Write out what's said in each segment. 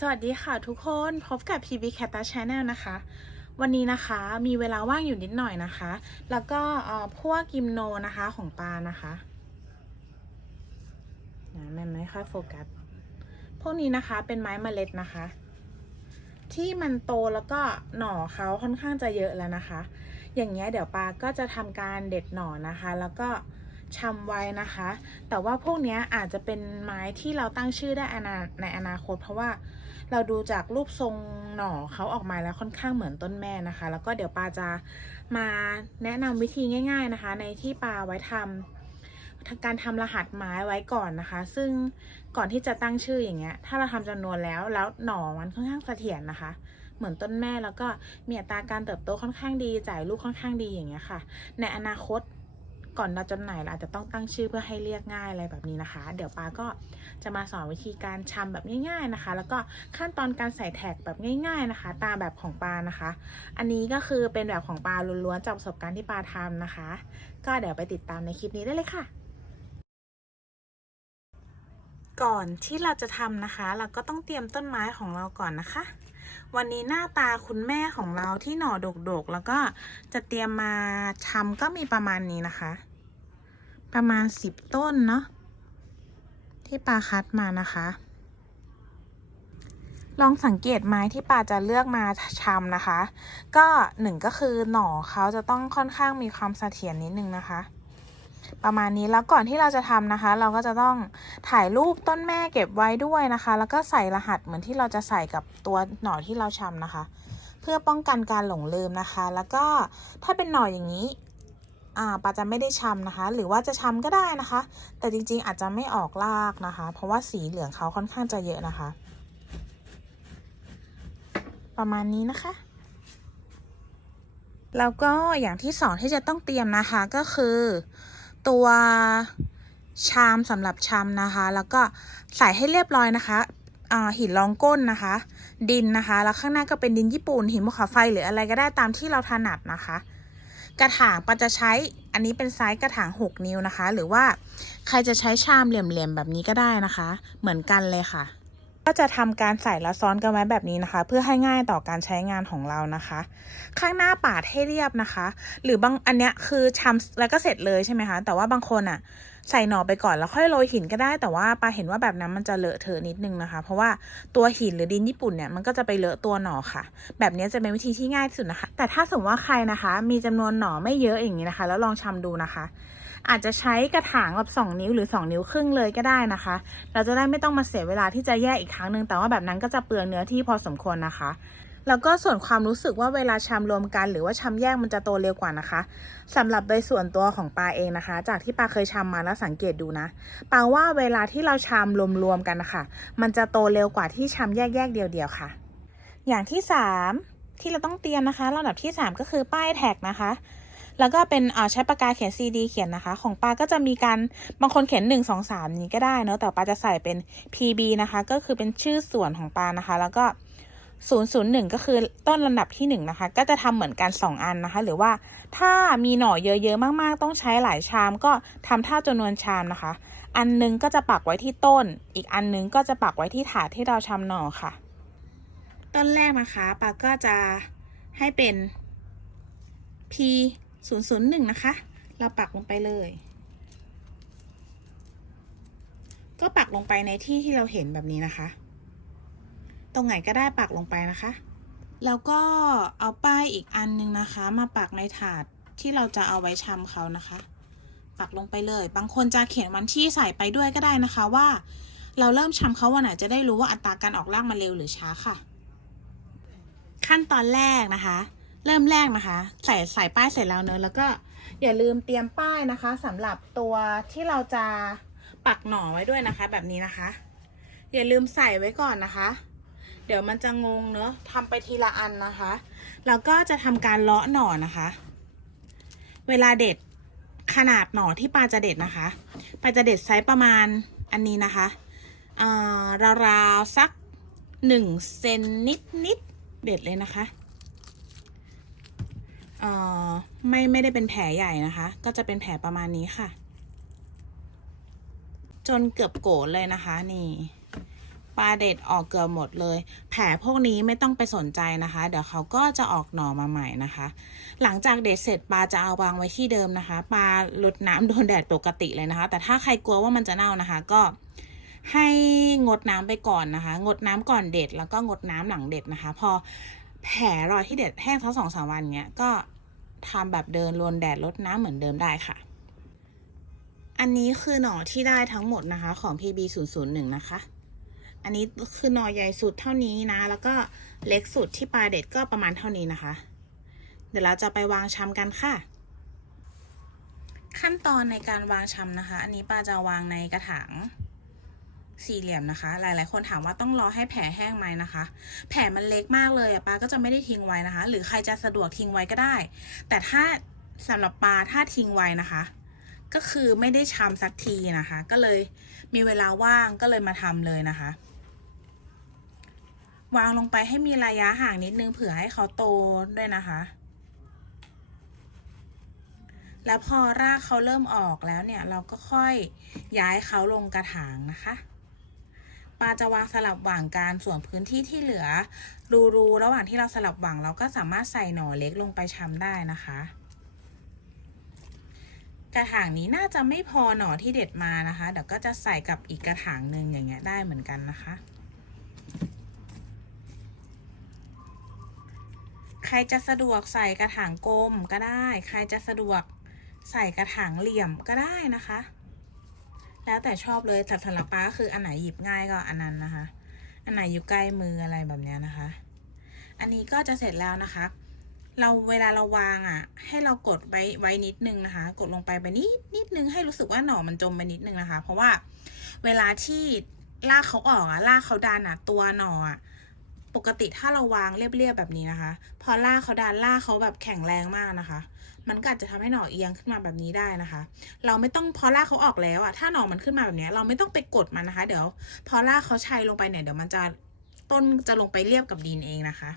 สวัสดีค่ะทุกคนพบกับ PB c a t a Channel นะคะ วันนี้นะคะมีเวลาว่างอยู่นิดหน่อยนะคะ แล้วก็พวกกิมโนนะคะของปลานะคะนะแม่ไม่ค่อยโฟกัส พวกนี้นะคะเป็นไม้เมล็ดนะคะ ที่มันโตแล้วก็หน่อเขาค่อนข้างจะเยอะแล้วนะคะ อย่างเงี้ยเดี๋ยวปาก็จะทำการเด็ดหน่อนะคะ แล้วก็ชำไว้นะคะ แต่ว่าพวกนี้อาจจะเป็นไม้ที่เราตั้งชื่อได้อนาในอนาคต เพราะว่า เราดูจากรูปทรงหน่อเขาออกมาแล้วค่อนข้างเหมือนต้นแม่นะคะ แล้วก็เดี๋ยวปาจะมาแนะนำวิธีง่าย ๆนะคะ ในที่ปาไว้ทำการทำรหัสไม้ไว้ก่อนนะคะ ซึ่งก่อนที่จะตั้งชื่ออย่างเงี้ย ถ้าเราทำจำนวนแล้วแล้วหน่อมันค่อนข้างเสถียรนะคะเหมือนต้นแม่แล้วก็มีอัตราการเติบโตค่อนข้างดีจ่ายลูกค่อนข้างดีอย่างเงี้ยค่ะ ในอนาคต ก่อนเราจำหนเราอาจจะต้องตั้งชื่อเพื่อให้เรียกง่ายอะไรแบบนี้นะคะ เดี๋ยวปาก็จะมาสอนวิธีการชำแบบง่าย ๆนะคะ แล้วก็ขั้นตอนการใส่แท็กแบบง่าย ๆนะคะ ตามแบบของปานะคะ อันนี้ก็คือเป็นแบบของปาล้วนๆจากประสบการณ์ที่ปาทำนะคะ ก็เดี๋ยวไปติดตามในคลิปนี้ได้เลยค่ะก่อนที่เราจะทำนะคะ เราก็ต้องเตรียมต้นไม้ของเราก่อนนะคะ วันนี้หน้าตาคุณแม่ของเราที่หน่อดกๆ แล้วก็จะเตรียมมาชำก็มีประมาณนี้นะคะ ประมาณสิบต้นเนาะที่ปาคัดมานะคะ ลองสังเกตไม้ที่ปาจะเลือกมาชำนะคะ ก็หนึ่งก็คือหน่อเขาจะต้องค่อนข้างมีความเสถียรนิดนึงนะคะ ประมาณนี้แล้วก่อนที่เราจะทำนะคะ เราก็จะต้องถ่ายรูปต้นแม่เก็บไว้ด้วยนะคะ แล้วก็ใส่รหัสเหมือนที่เราจะใส่กับตัวหน่อที่เราชำนะคะ เพื่อป้องกันการหลงลืมนะคะ แล้วก็ถ้าเป็นหน่ออย่างนี้ อ่าปาจะไม่ได้ชำนะคะ หรือว่าจะชำก็ได้นะคะ แต่จริงๆอาจจะไม่ออกรากนะคะ เพราะว่าสีเหลืองเขาค่อนข้างจะเยอะนะคะ ประมาณนี้นะคะแล้วก็อย่างที่สองที่จะต้องเตรียมนะคะก็คือ ตัวชามสำหรับชำนะคะ แล้วก็ใส่ให้เรียบร้อยนะคะหินรองก้นนะคะ ดินนะคะ แล้วข้างหน้าก็เป็นดินญี่ปุ่นหินภูเขาไฟหรืออะไรก็ได้ตามที่เราถนัดนะคะ กระถางปาจะใช้อันนี้เป็นไซส์กระถาง 6 นิ้วนะคะ หรือว่าใครจะใช้ชามเหลี่ยมๆแบบนี้ก็ได้นะคะ เหมือนกันเลยค่ะ ก็จะทำการใส่และซ้อนกันไว้แบบนี้นะคะ เพื่อให้ง่ายต่อการใช้งานของเรานะคะ ข้างหน้าปาดให้เรียบนะคะ หรือบางอันเนี้ยคือชำแล้วก็เสร็จเลยใช่ไหมคะ แต่ว่าบางคนอะใส่หน่อไปก่อนแล้วค่อยโรยหินก็ได้ แต่ว่าปาเห็นว่าแบบนั้นมันจะเลอะเทอะนิดนึงนะคะ เพราะว่าตัวหินหรือดินญี่ปุ่นเนี่ยมันก็จะไปเลอะตัวหน่อค่ะ แบบนี้จะเป็นวิธีที่ง่ายที่สุดนะคะ แต่ถ้าสมมติว่าใครนะคะ มีจำนวนหน่อไม่เยอะอย่างนี้นะคะ แล้วลองชำดูนะคะ อาจจะใช้กระถางแบบ2 นิ้วหรือ 2 นิ้วครึ่งเลยก็ได้นะคะ เราจะได้ไม่ต้องมาเสียเวลาที่จะแยกอีกครั้งหนึ่งแต่ว่าแบบนั้นก็จะเปลืองเนื้อที่พอสมควรนะคะแล้วก็ส่วนความรู้สึกว่าเวลาชำรวมกันหรือว่าชำแยกมันจะโตเร็วกว่านะคะสำหรับโดยส่วนตัวของปาเองนะคะ จากที่ปาเคยชำมาแล้วสังเกตดูนะปาว่าเวลาที่เราชำรวมๆกันนะคะมันจะโตเร็วกว่าที่ชำแยกๆเดียวๆค่ะ อย่างที่สามที่เราต้องเตรียมนะคะลำดับที่สามก็คือป้ายแท็กนะคะ แล้วก็เป็นอ่าใช้ปากกาเขียน CD เขียนนะคะ ของปาก็จะมีการบางคนเขียนหนึ่งสองสามนี้ก็ได้เนอะแต่ปาจะใส่เป็น PB นะคะ ก็คือเป็นชื่อส่วนของปานะคะ แล้วก็ 001 ก็คือต้นลำดับที่ 1 นะคะ ก็จะทำเหมือนกัน 2 อันนะคะ หรือว่าถ้ามีหน่อเยอะๆ มากๆ ต้องใช้หลายชาม ก็ทำเท่าจำนวนชามนะคะ อันนึงก็จะปักไว้ที่ต้น อีกอันนึงก็จะปักไว้ที่ถาดที่เราชำหน่อค่ะ ต้นแรกนะคะปาก็จะให้เป็น P 001 นะคะ เราปักลงไปเลย ก็ปักลงไปในที่ที่เราเห็นแบบนี้นะคะ ตรงไหนก็ได้ปักลงไปนะคะ แล้วก็เอาป้ายอีกอันนึงนะคะ มาปักในถาดที่เราจะเอาไว้ชำเขานะคะ ปักลงไปเลย บางคนจะเขียนวันที่ใส่ไปด้วยก็ได้นะคะว่า เราเริ่มชำเขาวันไหนจะได้รู้ว่าอัตราการออกรากมันเร็วหรือช้าค่ะ ขั้นตอนแรกนะคะ เริ่มแรกนะคะ ใส่ใส่ป้ายเสร็จแล้วเนอะแล้วก็อย่าลืมเตรียมป้ายนะคะสำหรับตัวที่เราจะปักหน่อไว้ด้วยนะคะ แบบนี้นะคะ อย่าลืมใส่ไว้ก่อนนะคะ เดี๋ยวมันจะงงเนอะทำไปทีละอันนะคะแล้วก็จะทำการเลาะหน่อนะคะ เวลาเด็ดขนาดหน่อที่ปลาจะเด็ดนะคะปลาจะเด็ดไซส์ประมาณอันนี้นะคะเอ่อราวๆสักหนึ่งเซนนิดนิดๆเด็ดเลยนะคะ อ่อไม่ไม่ได้เป็นแผลใหญ่นะคะ ก็จะเป็นแผลประมาณนี้ค่ะ จนเกือบโกรธเลยนะคะ นี่ปลาเด็ดออกเกือบหมดเลย แผลพวกนี้ไม่ต้องไปสนใจนะคะ เดี๋ยวเขาก็จะออกหน่อมาใหม่นะคะ หลังจากเด็ดเสร็จปลาจะเอาวางไว้ที่เดิมนะคะปลาลดน้ำโดนแดดปกติเลยนะคะ แต่ถ้าใครกลัวว่ามันจะเน่านะคะ ก็ให้งดน้ำไปก่อนนะคะ งดน้ำก่อนเด็ดแล้วก็งดน้ำหลังเด็ดนะคะ พอแผลรอยที่เด็ดแห้งสักสองสามวันเนี้ยก็ ทำแบบเดินรนแดดลดน้ำเหมือนเดิมได้ค่ะ อันนี้คือหน่อที่ได้ทั้งหมดนะคะของ PB 0 0 1นะคะ อันนี้คือหน่อใหญ่สุดเท่านี้นะ แล้วก็เล็กสุดที่ปลายเด็ดก็ประมาณเท่านี้นะคะ เดี๋ยวเราจะไปวางชำกันค่ะ ขั้นตอนในการวางชำนะคะ อันนี้ปาจะวางในกระถาง สี่เหลี่ยมนะคะ หลาย ๆ คนถามว่าต้องรอให้แผลแห้งไหมนะคะ แผลมันเล็กมากเลยอะปาก็จะไม่ได้ทิ้งไว้นะคะ หรือใครจะสะดวกทิ้งไว้ก็ได้ แต่ถ้าสำหรับปลาถ้าทิ้งไว้นะคะ ก็คือไม่ได้ชำสักทีนะคะ ก็เลยมีเวลาว่างก็เลยมาทำเลยนะคะ วางลงไปให้มีระยะห่างนิดนึงเผื่อให้เขาโตด้วยนะคะ แล้วพอรากเขาเริ่มออกแล้วเนี่ย เราก็ค่อยย้ายเขาลงกระถางนะคะ ปลาจะวางสลับหว่างการส่วนพื้นที่ที่เหลือ รูๆระหว่างที่เราสลับหว่างเราก็สามารถใส่หน่อเล็กลงไปชำได้นะคะ กระถางนี้น่าจะไม่พอหน่อที่เด็ดมานะคะเดี๋ยวก็จะใส่กับอีกกระถางหนึ่งอย่างเงี้ยได้เหมือนกันนะคะใครจะสะดวกใส่กระถางกลมก็ได้ ใครจะสะดวกใส่กระถางเหลี่ยมก็ได้นะคะ แล้วแต่ชอบเลยแต่สำหรับป้าก็คืออันไหนหยิบง่ายก็อันนั้นนะคะ อันไหนอยู่ใกล้มืออะไรแบบนี้นะคะ อันนี้ก็จะเสร็จแล้วนะคะ เราเวลาเราวางอะ ให้เรากดไว้ไว้นิดนึงนะคะ กดลงไปไปนิดนิดนึงให้รู้สึกว่าหน่อมันจมไปนิดนึงนะคะ เพราะว่าเวลาที่ลากเขาออกอะลากเขาดันอะตัวหน่ออะปกติถ้าเราวางเรียบๆแบบนี้นะคะ พอลากเขาดันลากเขาแบบแข็งแรงมากนะคะ มันก็อาจจะทำให้หน่อเอียงขึ้นมาแบบนี้ได้นะคะ เราไม่ต้องพอลากเขาออกแล้วอะถ้าหน่อมันขึ้นมาแบบเนี้ยเราไม่ต้องไปกดมันนะคะ เดี๋ยว พอลากเขาชัยลงไปเนี่ยเดี๋ยวมันจะต้นจะลงไปเรียบกับดินเองนะคะ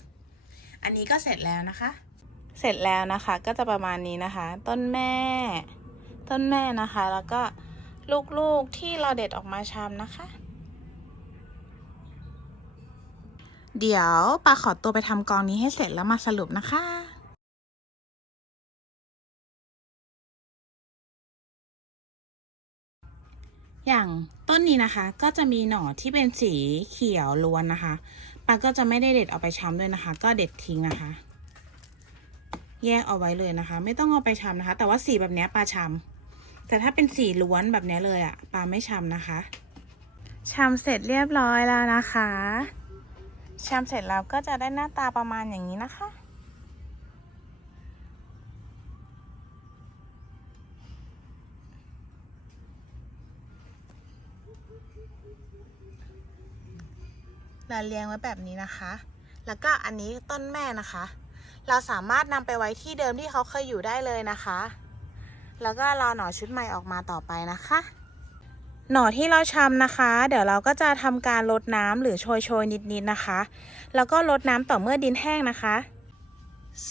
อันนี้ก็เสร็จแล้วนะคะ เสร็จแล้วนะคะก็จะประมาณนี้นะคะ ต้นแม่ ต้นแม่นะคะ แล้วก็ลูกๆที่เราเด็ดออกมาชำนะคะเดี๋ยวปาขอตัวไปทำกองนี้ให้เสร็จแล้วมาสรุปนะคะ อย่างต้นนี้นะคะก็จะมีหน่อที่เป็นสีเขียวล้วนนะคะปาก็จะไม่ได้เด็ดเอาไปช้ำด้วยนะคะ ก็เด็ดทิ้งนะคะ แยกเอาไว้เลยนะคะ ไม่ต้องเอาไปช้ำนะคะ แต่ว่าสีแบบนี้ยปาช้ำแต่ถ้าเป็นสีล้วนแบบนี้เลยอะปลาไม่ช้ำนะคะช้ำเสร็จเรียบร้อยแล้วนะคะช้ำเสร็จแล้วก็จะได้หน้าตาประมาณอย่างนี้นะคะ เราเรียงไว้แบบนี้นะคะ แล้วก็อันนี้ต้นแม่นะคะ เราสามารถนำไปไว้ที่เดิมที่เขาเคยอยู่ได้เลยนะคะ แล้วก็รอหน่อชุดใหม่ออกมาต่อไปนะคะ หน่อที่เราชำนะคะ เดี๋ยวเราก็จะทำการลดน้ำหรือโชยโชยนิดๆนะคะ แล้วก็ลดน้ำต่อเมื่อดินแห้งนะคะ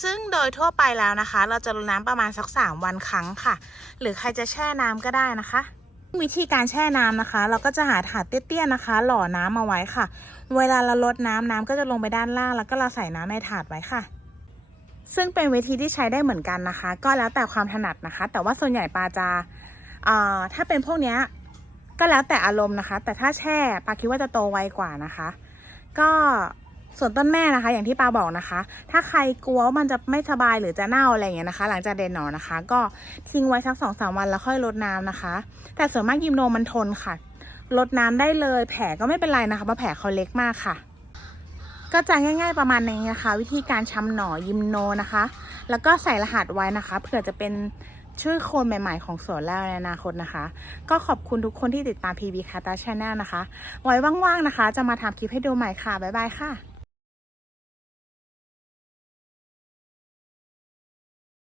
ซึ่งโดยทั่วไปแล้วนะคะ เราจะลดน้ำประมาณสักสามวันครั้งค่ะ หรือใครจะแช่น้ำก็ได้นะคะ วิธีการแช่น้ำนะคะ เราก็จะหาถาดเตี้ยๆนะคะ หล่อน้ำมาไว้ค่ะ เวลาเราลดน้ำน้ำก็จะลงไปด้านล่าง แล้วก็เราใส่น้ำในถาดไว้ค่ะ ซึ่งเป็นวิธีที่ใช้ได้เหมือนกันนะคะ ก็แล้วแต่ความถนัดนะคะ แต่ว่าส่วนใหญ่ปลาจะเอ่อถ้าเป็นพวกเนี้ยก็แล้วแต่อารมณ์นะคะ แต่ถ้าแช่ปลาคิดว่าจะโตไวกว่านะคะ ก็ ส่วนต้นแม่นะคะ อย่างที่ปาบอกนะคะ ถ้าใครกลัวว่ามันจะไม่สบายหรือจะเน่าอะไรอย่างเงี้ยนะคะ หลังจากเดนหนอนนะคะ ก็ทิ้งไว้สักสองสามวันแล้วค่อยลดน้ำนะคะ แต่ส่วนมากยิมโนมันทนค่ะลดน้ำได้เลย แผลก็ไม่เป็นไรนะคะเพราะแผลเขาเล็กมากค่ะ ก็จะง่าย ๆประมาณนี้นะคะ วิธีการชำหน่อยิมโนนะคะ แล้วก็ใส่รหัสไว้นะคะเผื่อจะเป็นชื่อโคนใหม่ ๆ ของสวนแล้วในอนาคตนะคะ ก็ขอบคุณทุกคนที่ติดตาม PB c a t a Channel นะคะ ไว้ว่างๆนะคะ จะมาทำคลิปให้ดูใหม่ค่ะ บ๊ายบายค่ะ